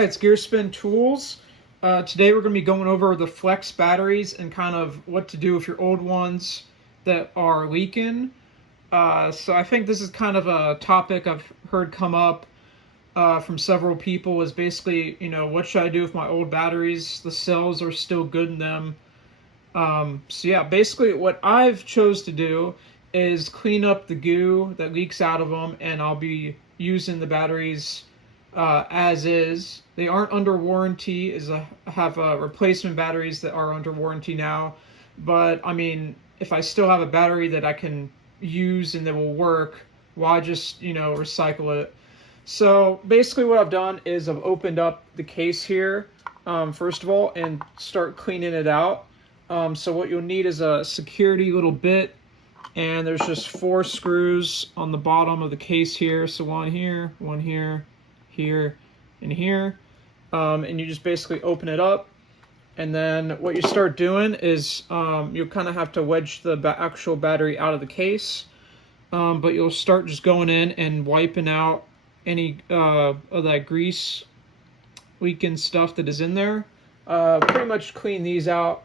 Alright, it's Gear Spin Tools. Today we're going to be going over the flex batteries and kind of what to do with your old ones that are leaking. So I think this is kind of a topic I've heard come up from several people, is basically, what should I do with my old batteries? The cells are still good in them. So yeah, basically what I've chose to do is clean up the goo that leaks out of them, and I'll be using the batteries as is. They aren't under warranty. I have replacement batteries that are under warranty now, but I mean, if I still have a battery that I can use and that will work, why just recycle it? So basically, what I've done is I've opened up the case here, first of all, and start cleaning it out. So what you'll need is a security little bit, and there's just 4 screws on the bottom of the case here. So one here, here, and here. And you just basically open it up, and then what you start doing is you'll kind of have to wedge the actual battery out of the case, but you'll start just going in and wiping out any of that grease leaking stuff that is in there. Pretty much clean these out.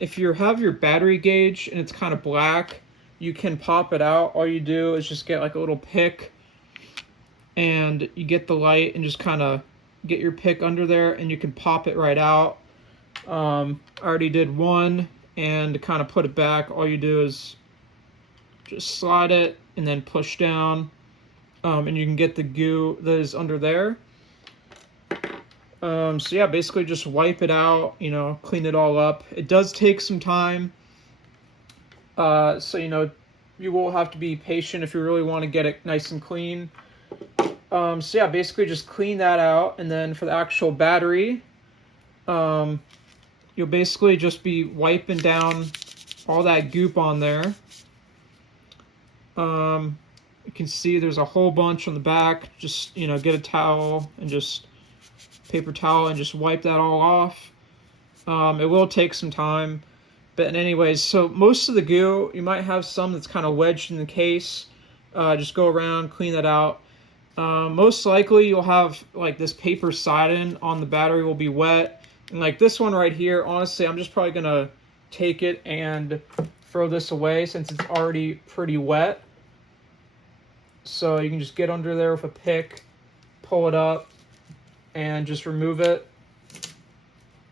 If you have your battery gauge and it's kind of black, you can pop it out. All you do is just get like a little pick, and you get the light and just kind of get your pick under there, and you can pop it right out. I already did one, and to kind of put it back, all you do is just slide it and then push down, and you can get the goo that is under there. So yeah, basically just wipe it out, clean it all up. It does take some time, so you will have to be patient if you really want to get it nice and clean. So yeah, basically just clean that out, and then for the actual battery, you'll basically just be wiping down all that goop on there. You can see there's a whole bunch on the back. Just get a towel and just paper towel and just wipe that all off. It will take some time, but anyways, so most of the goo, you might have some that's kind of wedged in the case. Just go around, clean that out. Most likely you'll have like this paper siding on the battery will be wet, and like this one right here, honestly, I'm just probably gonna take it and throw this away since it's already pretty wet. So you can just get under there with a pick, pull it up, and just remove it.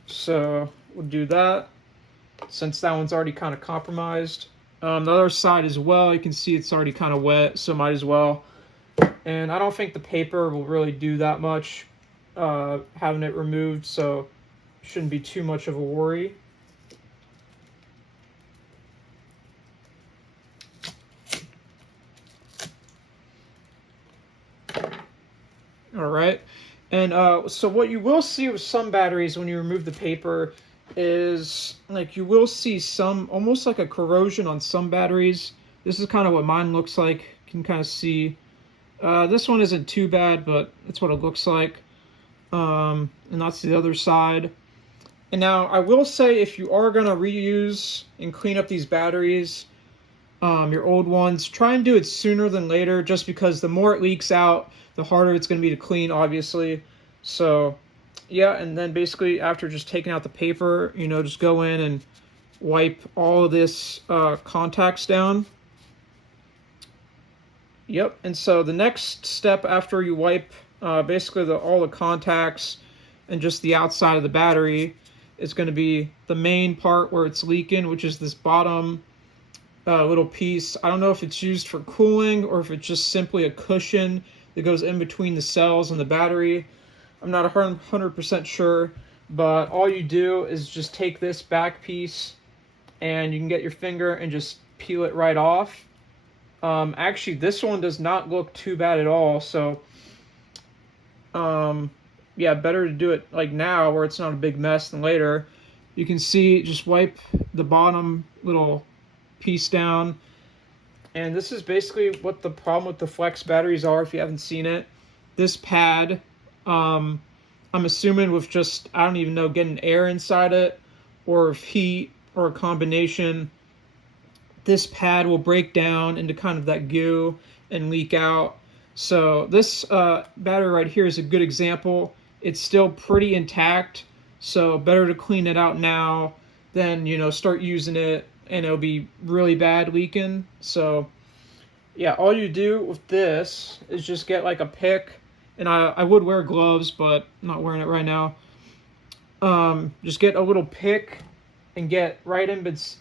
So we'll do that since that one's already kind of compromised. The other side as well, you can see it's already kind of wet, so might as well. And I don't think the paper will really do that much having it removed, so shouldn't be too much of a worry. All right, and so what you will see with some batteries when you remove the paper is like you will see some almost like a corrosion on some batteries. This is kind of what mine looks like. You can kind of see. This one isn't too bad, but that's what it looks like. And that's the other side. And now I will say, if you are going to reuse and clean up these batteries, your old ones, try and do it sooner than later, just because the more it leaks out, the harder it's going to be to clean, obviously. So yeah, and then basically after just taking out the paper, just go in and wipe all of this contacts down. Yep, and so the next step after you wipe basically all the contacts and just the outside of the battery is going to be the main part where it's leaking, which is this bottom little piece. I don't know if it's used for cooling or if it's just simply a cushion that goes in between the cells and the battery. I'm not 100% sure, but all you do is just take this back piece and you can get your finger and just peel it right off. Actually, this one does not look too bad at all, so yeah, better to do it like now where it's not a big mess than later. You can see, just wipe the bottom little piece down, and this is basically what the problem with the flex batteries are if you haven't seen it. This pad, I'm assuming with just, I don't even know, getting air inside it or if heat or a combination, this pad will break down into kind of that goo and leak out. So this battery right here is a good example. it's still pretty intact. So better to clean it out now than, start using it and it'll be really bad leaking. So yeah, all you do with this is just get like a pick, and I would wear gloves, but I'm not wearing it right now. Just get a little pick and get right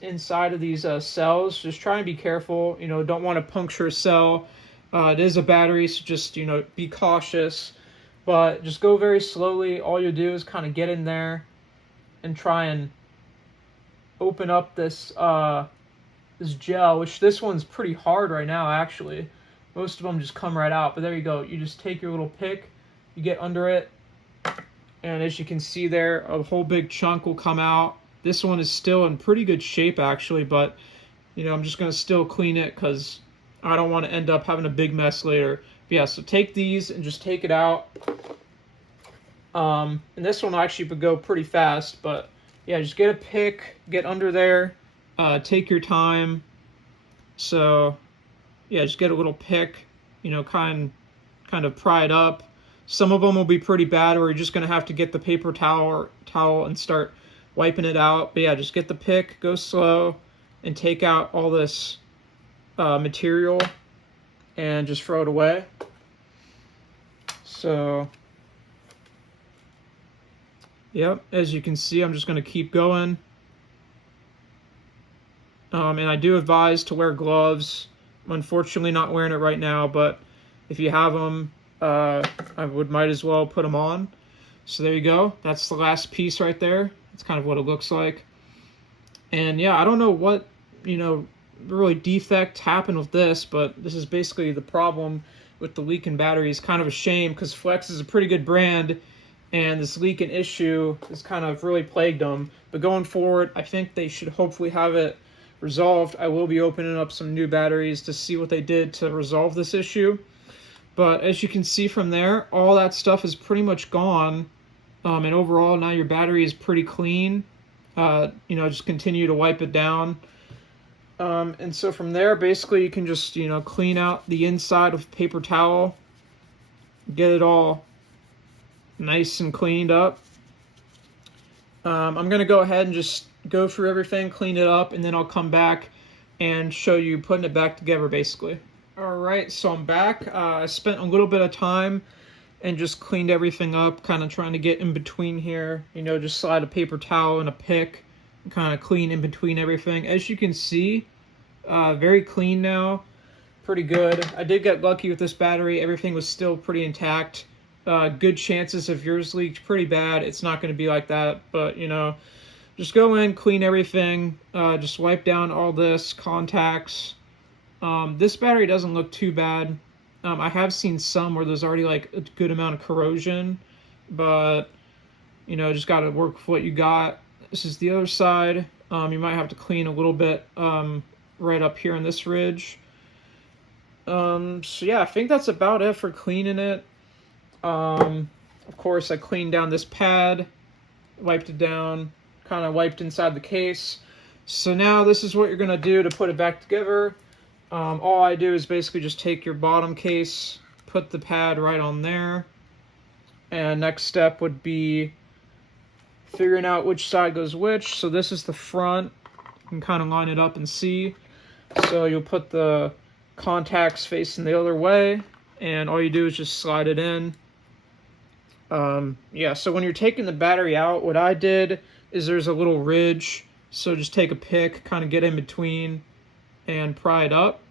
inside of these cells. Just try and be careful. Don't want to puncture a cell. It is a battery, so just be cautious. But just go very slowly. All you do is kind of get in there and try and open up this gel, which this one's pretty hard right now actually. Most of them just come right out, but there you go. You just take your little pick, you get under it, and as you can see there, a whole big chunk will come out. This one is still in pretty good shape actually, but I'm just going to still clean it because I don't want to end up having a big mess later. But yeah, so take these and just take it out. And this one actually would go pretty fast, but yeah, just get a pick, get under there, take your time. So yeah, just get a little pick, kind of pry it up. Some of them will be pretty bad where you're just going to have to get the paper towel and start wiping it out. But yeah, just get the pick, go slow, and take out all this material and just throw it away. So yep, as you can see, I'm just going to keep going. And I do advise to wear gloves. I'm unfortunately not wearing it right now, but if you have them, might as well put them on. So there you go. That's the last piece right there. That's kind of what it looks like. And yeah, I don't know what, really defect happened with this, but this is basically the problem with the leaking batteries. Kind of a shame because Flex is a pretty good brand, and this leaking issue has kind of really plagued them. But going forward, I think they should hopefully have it resolved. I will be opening up some new batteries to see what they did to resolve this issue. But as you can see from there, all that stuff is pretty much gone. And overall, now your battery is pretty clean. Just continue to wipe it down. And so from there, basically, you can just, clean out the inside with paper towel. Get it all nice and cleaned up. I'm going to go ahead and just go through everything, clean it up, and then I'll come back and show you putting it back together, basically. Alright, so I'm back. I spent a little bit of time and just cleaned everything up, kind of trying to get in between here. Just slide a paper towel and a pick, and kind of clean in between everything. As you can see, very clean now. Pretty good. I did get lucky with this battery. Everything was still pretty intact. Good chances if yours leaked pretty bad, it's not going to be like that. But, just go in, clean everything. Just wipe down all this, contacts. This battery doesn't look too bad. I have seen some where there's already like a good amount of corrosion, but just got to work with what you got. This is the other side. You might have to clean a little bit right up here on this ridge. So yeah, I think that's about it for cleaning it. Of course, I cleaned down this pad, wiped it down, kind of wiped inside the case. So now this is what you're going to do to put it back together. All I do is basically just take your bottom case, put the pad right on there, and next step would be figuring out which side goes which. So this is the front. You can kind of line it up and see. So you'll put the contacts facing the other way, and all you do is just slide it in. Yeah, so when you're taking the battery out, what I did is there's a little ridge, so just take a pick, kind of get in between, and pry it up.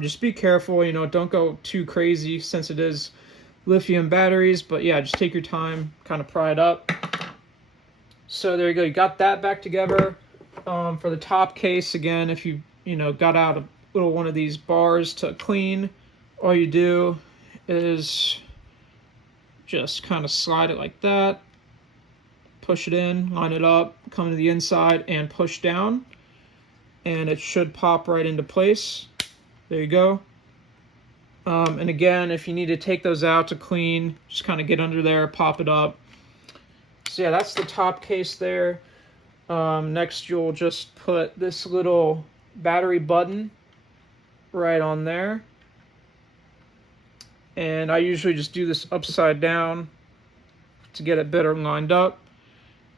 Just be careful, don't go too crazy since it is lithium batteries, but yeah, just take your time, kind of pry it up. So there you go, you got that back together. For the top case, again, if you, got out a little one of these bars to clean, all you do is just kind of slide it like that, push it in, line it up, come to the inside, and push down, and it should pop right into place. There you go. And again, if you need to take those out to clean, just kind of get under there, pop it up. So yeah, that's the top case there. Next, you'll just put this little battery button right on there. And I usually just do this upside down. to get it better lined up.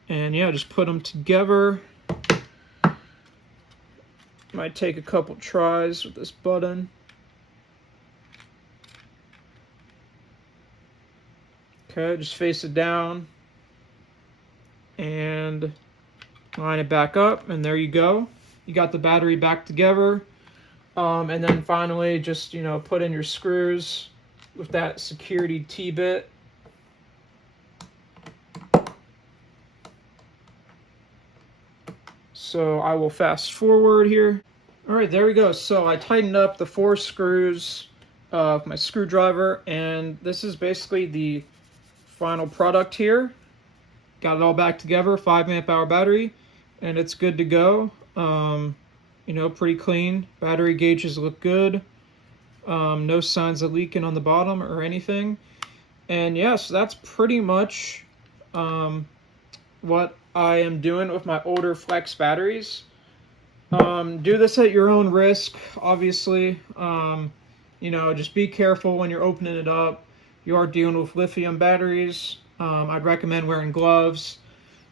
And yeah, just put them together. Might take a couple tries with this button. Okay, just face it down and line it back up, and there you go. You got the battery back together. And then finally, just, put in your screws with that security T-bit. So I will fast forward here. All right, there we go. So I tightened up the 4 screws of my screwdriver, and this is basically the final product here. Got it all back together, 5 amp hour battery, and it's good to go. Pretty clean. Battery gauges look good. No signs of leaking on the bottom or anything. And yeah, so that's pretty much what I am doing with my older Flex batteries. Do this at your own risk, obviously. Just be careful when you're opening it up. You are dealing with lithium batteries. I'd recommend wearing gloves.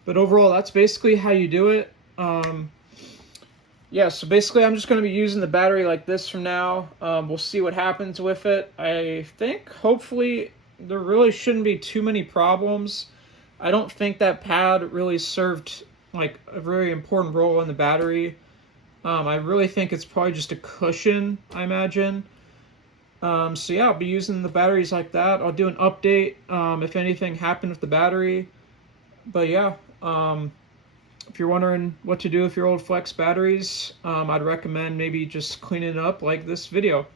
But overall, that's basically how you do it. Yeah, so basically I'm just going to be using the battery like this from now. We'll see what happens with it. I think, hopefully, there really shouldn't be too many problems. I don't think that pad really served like a very important role in the battery. I really think it's probably just a cushion, I imagine. So yeah, I'll be using the batteries like that. I'll do an update if anything happened with the battery. But yeah, if you're wondering what to do with your old Flex batteries, I'd recommend maybe just cleaning it up like this video.